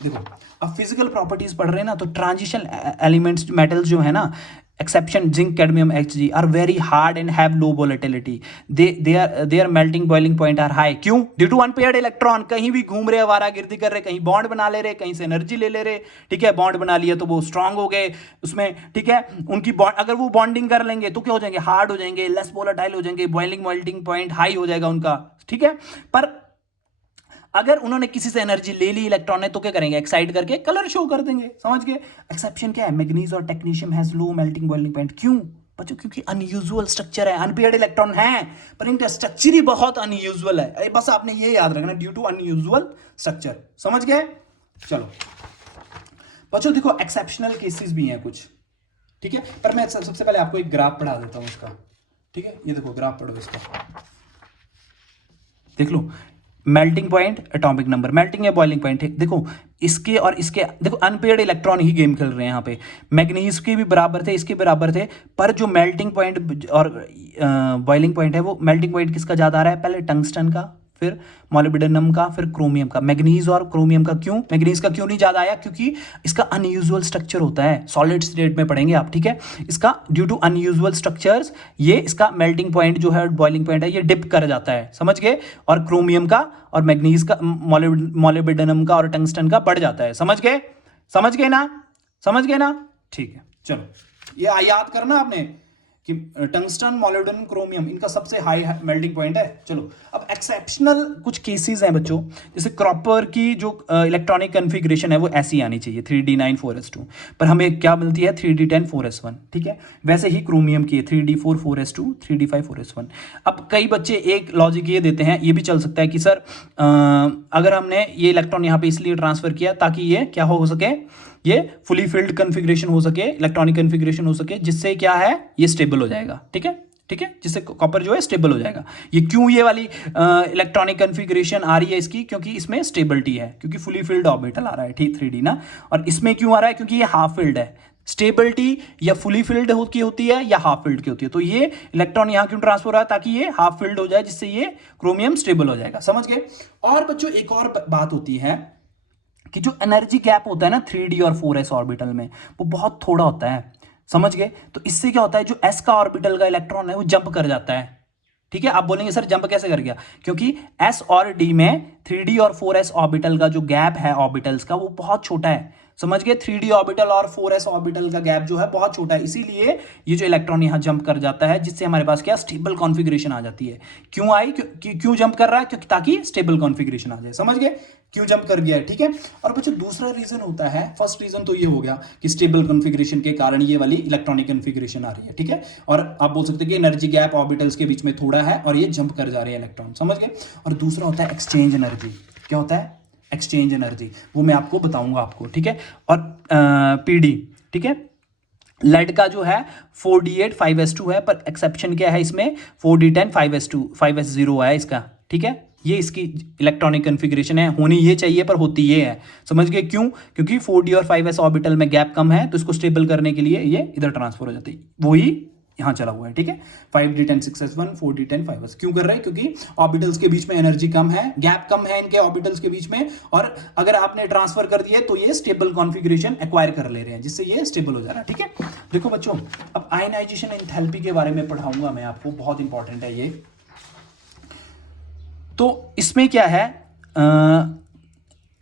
देखो अब फिजिकल प्रॉपर्टीज पढ़ रहे हैं ना, तो ट्रांजिशन एलिमेंट्स मेटल्स जो है ना, exception zinc cadmium Hg are very hard and have low volatility. Their melting boiling point are high. क्यों? ड्यू टू अनपेयर्ड इलेक्ट्रॉन, कहीं भी घूम रहे, आवारागर्दी कर रहे, कहीं बॉन्ड बना ले रहे, कहीं से एनर्जी ले रहे, ठीक है, बॉन्ड बना लिया तो वो स्ट्रांग हो गए उसमें, ठीक है, उनकी बॉन्ड अगर वो बॉन्डिंग कर लेंगे तो क्या हो जाएंगे, हार्ड हो जाएंगे, लेस वोलेटाइल हो जाएंगे, बॉइलिंग मेल्टिंग पॉइंट हाई हो जाएगा उनका, ठीक है। पर अगर उन्होंने किसी से एनर्जी ले ली इलेक्ट्रॉन ने तो क्या करेंगे, एक्साइट करके कलर शो कर देंगे, समझ गए। एक्सेप्शन क्या है, मैग्नीज और technetium has low melting boiling point. क्यों बच्चों? क्योंकि अनयूजुअल स्ट्रक्चर है, अनपेयर्ड इलेक्ट्रॉन है पर इनका स्ट्रक्चर ही बहुत अनयूजुअल है। बस आपने ये याद रखना, ड्यू टू अनयूजुअल स्ट्रक्चर, समझ गए। चलो बच्चों देखो एक्सेप्शनल केसेस भी हैं कुछ, ठीक है, पर मैं सबसे पहले आपको एक ग्राफ पढ़ा देता हूं उसका, ठीक है। ये देखो ग्राफ पढ़ो इसका, देख लो, melting point, atomic number, melting या बॉइलिंग पॉइंट है। देखो इसके और इसके, देखो अनपेयर्ड इलेक्ट्रॉन ही गेम खेल रहे हैं यहाँ पे, मैग्नीज के भी बराबर थे, इसके बराबर थे, पर जो मेल्टिंग पॉइंट और बॉइलिंग पॉइंट है वो मेल्टिंग पॉइंट किसका ज्यादा आ रहा है, पहले टंगस्टन का, फिर मोलिब्डेनम का, फिर क्रोमियम का। मैग्नीज और क्रोमियम का क्यों, मैग्नीज का क्यों नहीं ज्यादा आया, क्योंकि इसका अनयूजुअल स्ट्रक्चर होता है, सॉलिड स्टेट में पढ़ेंगे आप, ठीक है। इसका ड्यू टू अनयूजुअल स्ट्रक्चर्स ये इसका मेल्टिंग पॉइंट जो है, बॉइलिंग पॉइंट है, ये डिप कर जाता है, समझ गए। और क्रोमियम का और मैग्नीज का, मोलिब्डेनम का और टंगस्टन का बढ़ जाता है, समझ गए, समझ गए ना, समझ गए ना, ठीक है। चलो ये याद करना आपने कि टंगस्टन, मोलिब्डेनम, क्रोमियम इनका सबसे हाई मेल्टिंग पॉइंट है। चलो अब एक्सेप्शनल कुछ केसेस हैं बच्चों, जैसे क्रॉपर की जो इलेक्ट्रॉनिक कॉन्फ़िगरेशन है वो ऐसी आनी चाहिए 3d9 4s2, पर हमें क्या मिलती है 3d10 4s1, ठीक है। वैसे ही क्रोमियम की 3d4 4s2 3d5 4s1। अब कई बच्चे एक लॉजिक ये देते हैं, ये भी चल सकता है कि सर अगर हमने ये इलेक्ट्रॉन यहाँ पे इसलिए ट्रांसफर किया ताकि ये क्या हो सके, ये फुली फिल्ड कॉन्फ़िगरेशन हो सके, इलेक्ट्रॉनिक कॉन्फ़िगरेशन हो सके, जिससे क्या है ये स्टेबल हो जाएगा, ठीक है, ठीक है, जिससे कॉपर जो है स्टेबल हो जाएगा। ये क्यों ये वाली इलेक्ट्रॉनिक कॉन्फ़िगरेशन आ रही है इसकी, क्योंकि इसमें स्टेबिलिटी है, क्योंकि फुली फिल्ड ऑर्बिटल आ रहा है, ठीक 3d ना। और इसमें क्यों आ रहा है, क्योंकि ये हाफ फिल्ड है। स्टेबिलिटी या फुली फिल्ड होती है या हाफ फिल्ड की होती है, तो ये इलेक्ट्रॉन यहाँ क्यों ट्रांसफर हो रहा है, ताकि ये हाफ फिल्ड हो जाए, जिससे ये क्रोमियम स्टेबल हो जाएगा, समझ गए। और बच्चों एक और बात होती है कि जो एनर्जी गैप होता है ना 3d और 4s ऑर्बिटल में, वो बहुत थोड़ा होता है, समझ गए। तो इससे क्या होता है, जो s का ऑर्बिटल का इलेक्ट्रॉन है वो जंप कर जाता है, ठीक है। आप बोलेंगे सर जंप कैसे कर गया, क्योंकि s और d में 3d और 4s ऑर्बिटल का जो गैप है ऑर्बिटल्स का वो बहुत छोटा है, समझ गए। 3d ऑर्बिटल और 4s ऑर्बिटल का गैप जो है बहुत छोटा है, इसीलिए ये जो इलेक्ट्रॉन यहाँ जंप कर जाता है, जिससे हमारे पास क्या स्टेबल कॉन्फ़िगरेशन आ जाती है। क्यों आई, क्यों जंप कर रहा है, क्योंकि ताकि स्टेबल कॉन्फ़िगरेशन आ जाए, समझ गए, क्यों जंप कर गया है, ठीक है। और बच्चों दूसरा रीजन होता है, फर्स्ट रीजन तो ये हो गया कि स्टेबल कॉन्फ़िगरेशन के कारण ये वाली इलेक्ट्रॉनिक कॉन्फ़िगरेशन आ रही है, ठीक है। और आप बोल सकते हैं कि एनर्जी गैप ऑर्बिटल्स के बीच में थोड़ा है और ये जंप कर जा रहे हैं इलेक्ट्रॉन, समझ गए। और दूसरा होता है एक्सचेंज एनर्जी। क्या होता है, एक्सचेंज एनर्जी, वो मैं आपको बताऊंगा आपको, ठीक है। और पीडी, ठीक है, लेड का जो है 4d8 5s2 है, पर एक्सेप्शन क्या है इसमें 4d10 5s2 5s0 है इसका, ठीक है। ये इसकी इलेक्ट्रॉनिक कॉन्फ़िगरेशन है, होनी ये चाहिए पर होती ये है, समझ गए। क्यों, क्योंकि 4d और 5s ऑर्बिटल में गैप कम है, तो इसको स्टेबल करने के लिए ये इधर ट्रांसफर हो जाती है, वही यहाँ चला हुआ है, ठीक है। 5d10 6s1 4d10 5s क्यों कर रहे हैं, क्योंकि ऑर्बिटल्स के बीच में एनर्जी कम है, गैप कम है इनके ऑर्बिटल्स के बीच में, और अगर आपने ट्रांसफर कर दिया तो ये स्टेबल कॉन्फ़िगरेशन एक्वायर कर ले रहे हैं, जिससे ये स्टेबल हो जा रहा है, ठीक है। देखो बच्चों अब आयनाइजेशन एंथैल्पी के बारे में पढ़ाऊंगा मैं आपको, बहुत इंपॉर्टेंट है ये। तो इसमें क्या है,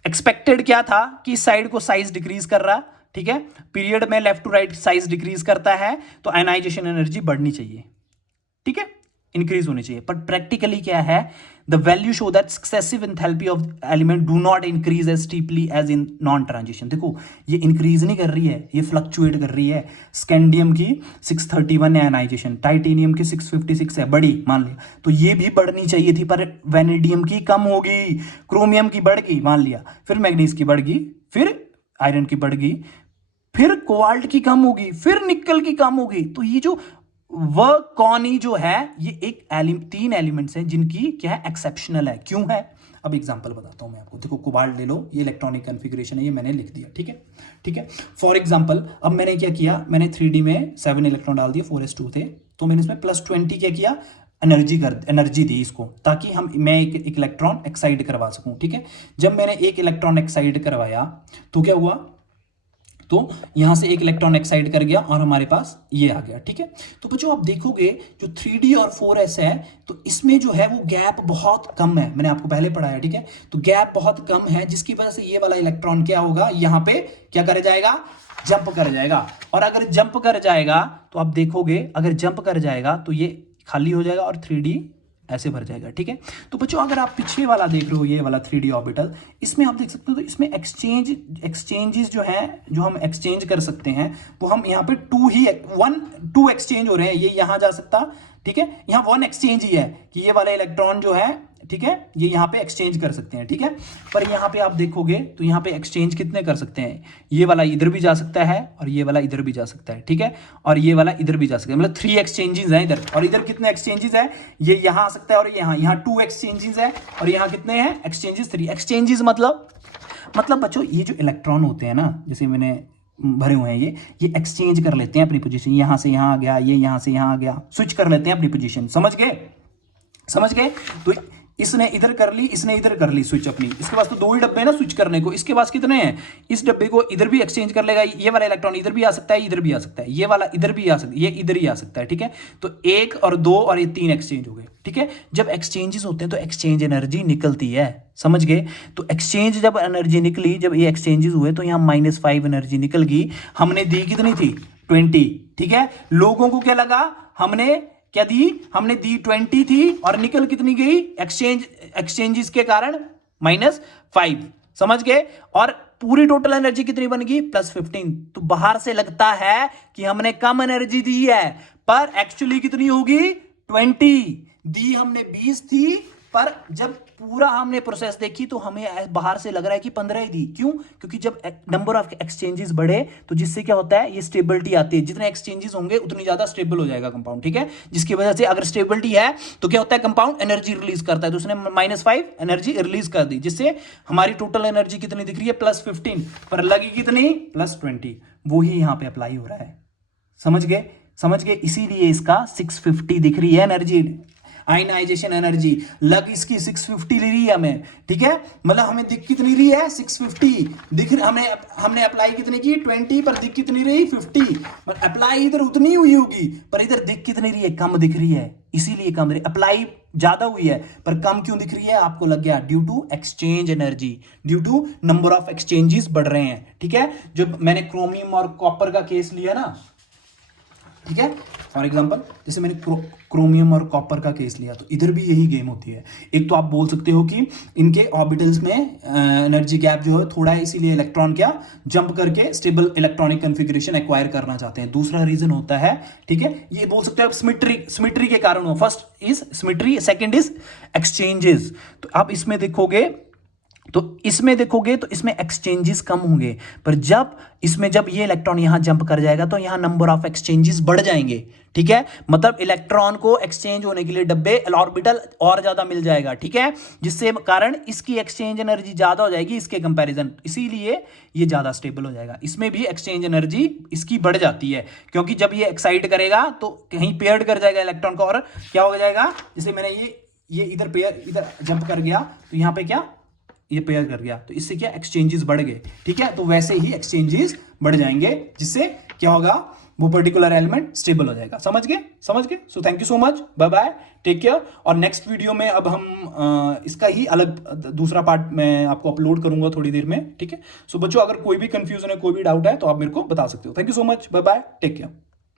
एक्सपेक्टेड क्या था कि इस साइड को साइज डिक्रीज कर रहा, ठीक है, पीरियड में left to right size decrease करता है, तो आयनाइजेशन एनर्जी बढ़नी चाहिए, ठीक है, इंक्रीज होनी चाहिए। पर प्रैक्टिकली क्या है, the value show that successive enthalpy of element do not increase as steeply as in non transition. देखो ये इंक्रीज नहीं कर रही है, ये फ्लक्चुएट कर रही है। स्कैंडियम की 631 है आयनाइजेशन, टाइटेनियम की 656 है, बड़ी मान लिया, तो ये भी बढ़नी चाहिए थी, पर वेनेडियम की कम होगी, क्रोमियम की बढ़ गई मान लिया, फिर मैग्नीज की बढ़ गई, फिर आयरन की बढ़ गई, फिर कोबाल्ट की कम होगी, फिर निकल की कम होगी। तो ये जो वर्क कॉनी जो है, ये एक 3 एलिमेंट्स हैं जिनकी क्या है, एक्सेप्शनल है। क्यों है, अब एग्जांपल बताता हूं मैं आपको। देखो कोबाल्ट ले लो, ये इलेक्ट्रॉनिक कॉन्फ़िगरेशन है, ये मैंने लिख दिया, ठीक है, ठीक है। फॉर एग्जांपल अब मैंने क्या किया, मैंने 3d में 7 इलेक्ट्रॉन डाल दिए, 4s2 थे, तो मैंने इसमें +20 क्या किया, एनर्जी दी इसको, ताकि मैं एक इलेक्ट्रॉन एक्साइड करवा सकूं, ठीक है। जब मैंने एक इलेक्ट्रॉन एक्साइड करवाया तो क्या हुआ, तो यहां से एक इलेक्ट्रॉन एक्साइड कर गया और हमारे पास ये आ गया, ठीक है। तो बच्चों आप देखोगे जो 3D और 4s है तो इसमें जो है वो गैप बहुत कम है, मैंने आपको पहले पढ़ाया, ठीक है। तो गैप बहुत कम है जिसकी वजह से ये वाला इलेक्ट्रॉन क्या होगा, यहां पे क्या कर जाएगा, जंप कर जाएगा। और अगर जंप कर जाएगा तो आप देखोगे अगर जंप कर जाएगा तो ये खाली हो जाएगा और 3D ऐसे भर जाएगा, ठीक है। तो बच्चों अगर आप पिछले वाला देख रहे हो, ये वाला 3D ऑर्बिटल, इसमें आप देख सकते हो तो इसमें एक्सचेंजेस जो है, जो हम एक्सचेंज कर सकते हैं वो हम यहाँ पे टू एक्सचेंज हो रहे हैं, ये यहाँ जा सकता, ठीक है। यहाँ 1 एक्सचेंज ही है कि ये वाला इलेक्ट्रॉन जो है, ठीक है, ये यहाँ पे एक्सचेंज कर सकते हैं, ठीक है। पर यहाँ पे आप देखोगे तो यहाँ पे एक्सचेंज कितने कर सकते हैं, ये वाला इधर भी जा सकता है और ये वाला इधर भी जा सकता है, ठीक है, और ये वाला इधर भी जा सकता है, मतलब 3 एक्सचेंजेस हैं इधर। और इधर कितने एक्सचेंजेस है, ये यहाँ आ सकता है और यहाँ 2 एक्सचेंजेस है और यहाँ कितने हैं एक्सचेंजेस, 3 एक्सचेंजेस। मतलब बच्चों ये जो इलेक्ट्रॉन होते हैं ना, जैसे मैंने भरे हुए हैं ये एक्सचेंज कर लेते हैं अपनी पोजीशन, यहां से यहां आ गया, ये यहां से यहां आ गया, स्विच कर लेते हैं अपनी पोजीशन, समझ गए। तो इसने इधर कर ली, इसने इधर कर ली स्विच अपनी, इसके पास तो 2 ही डब्बे हैं ना स्विच करने को, इसके पास कितने हैं, इस डब्बे को इधर भी एक्सचेंज कर लेगा, ये वाला इलेक्ट्रॉन इधर भी आ सकता है, इधर भी आ सकता है, ये वाला इधर भी आ सकता है, ये इधर ही आ सकता है, ठीक है। तो 1 और 2 और ये 3 एक्सचेंज हो गए, ठीक है। जब एक्सचेंजेस होते हैं तो एक्सचेंज एनर्जी निकलती है, समझ गए। तो एक्सचेंज जब एनर्जी निकली, जब ये एक्सचेंजेस हुए तो यहाँ -5 एनर्जी निकल गई, हमने दी कितनी थी 20, ठीक है। लोगों को क्या लगा, हमने क्या दी, हमने दी 20 थी और निकल कितनी गई एक्सचेंजेस के कारण -5, समझ गए। और पूरी टोटल एनर्जी कितनी बन गई +15। तो बाहर से लगता है कि हमने कम एनर्जी दी है पर एक्चुअली कितनी होगी 20, दी हमने 20 थी पर जब पूरा हमने प्रोसेस देखी तो हमें बाहर से लग रहा है कि 15 ही दी। क्यों, क्योंकि जब नंबर ऑफ एक्सचेंजेस बढ़े तो जिससे क्या होता है, ये स्टेबिलिटी आती है, जितने एक्सचेंजेस होंगे उतनी ज्यादा स्टेबल हो जाएगा कंपाउंड, ठीक है। जिसकी वजह से अगर स्टेबिलिटी है तो क्या होता है, कंपाउंड एनर्जी रिलीज करता है, तो उसने -5 एनर्जी रिलीज कर दी, जिससे हमारी टोटल एनर्जी कितनी दिख रही है +15, पर लगी कितनी +20, वो ही यहां पे अप्लाई हो रहा है, समझ गए। इसीलिए इसका 650 दिख रही है एनर्जी, आयनाइजेशन एनर्जी लग इसकी 650 ले रही है हमें, ठीक है। मतलब हमें दिख कितनी रही है 650 दिख, हमने अप्लाई कितनी की 20 पर दिख कितनी रही 50, पर अप्लाई इधर उतनी हुई होगी पर इधर दिख कितनी रही है, कम दिख रही है, इसीलिए कम रही, अप्लाई ज्यादा हुई है पर कम क्यों दिख रही है, आपको लग गया due to exchange energy, due to number of exchanges बढ़ रहे हैं, ठीक है। जब मैंने क्रोमियम और कॉपर का केस लिया ना, ठीक है, फॉर एग्जांपल जैसे मैंने क्रोमियम और कॉपर का केस लिया तो इधर भी यही गेम होती है। एक तो आप बोल सकते हो कि इनके ऑर्बिटल्स में एनर्जी गैप जो है थोड़ा है, इसीलिए इलेक्ट्रॉन क्या जंप करके स्टेबल इलेक्ट्रॉनिक कॉन्फ़िगरेशन एक्वायर करना चाहते हैं। दूसरा रीजन होता है, ठीक है, ये बोल सकते हो आप सिमेट्री के कारण हो। First is symmetry, second is exchanges. तो आप इसमें देखोगे तो इसमें एक्सचेंजेस कम होंगे, पर जब ये इलेक्ट्रॉन यहां जंप कर जाएगा तो यहां नंबर ऑफ एक्सचेंजेस बढ़ जाएंगे, ठीक है। मतलब इलेक्ट्रॉन को एक्सचेंज होने के लिए डब्बे ऑर्बिटल और ज्यादा मिल जाएगा, ठीक है, जिससे कारण इसकी एक्सचेंज एनर्जी ज्यादा हो जाएगी इसके कंपैरिजन, इसीलिए ये ज्यादा स्टेबल हो जाएगा। इसमें भी एक्सचेंज एनर्जी इसकी बढ़ जाती है क्योंकि जब ये एक्साइट करेगा तो कहीं पेयर्ड कर जाएगा इलेक्ट्रॉन को और क्या हो जाएगा, जैसे मैंने ये इधर जंप कर गया तो यहां पे क्या ये पेयर कर गया तो इससे क्या एक्सचेंजेस बढ़ गए, ठीक है। तो वैसे ही एक्सचेंजेस बढ़ जाएंगे जिससे क्या होगा, वो पर्टिकुलर एलिमेंट स्टेबल हो जाएगा। समझ गए। So thank you so much, bye bye, take care. और नेक्स्ट वीडियो में अब हम इसका ही अलग दूसरा पार्ट मैं आपको अपलोड करूंगा थोड़ी देर में, ठीक है। सो बच्चों अगर कोई भी कंफ्यूजन है, कोई भी डाउट है तो आप मेरे को बता सकते हो। Thank you so much, bye bye, take care.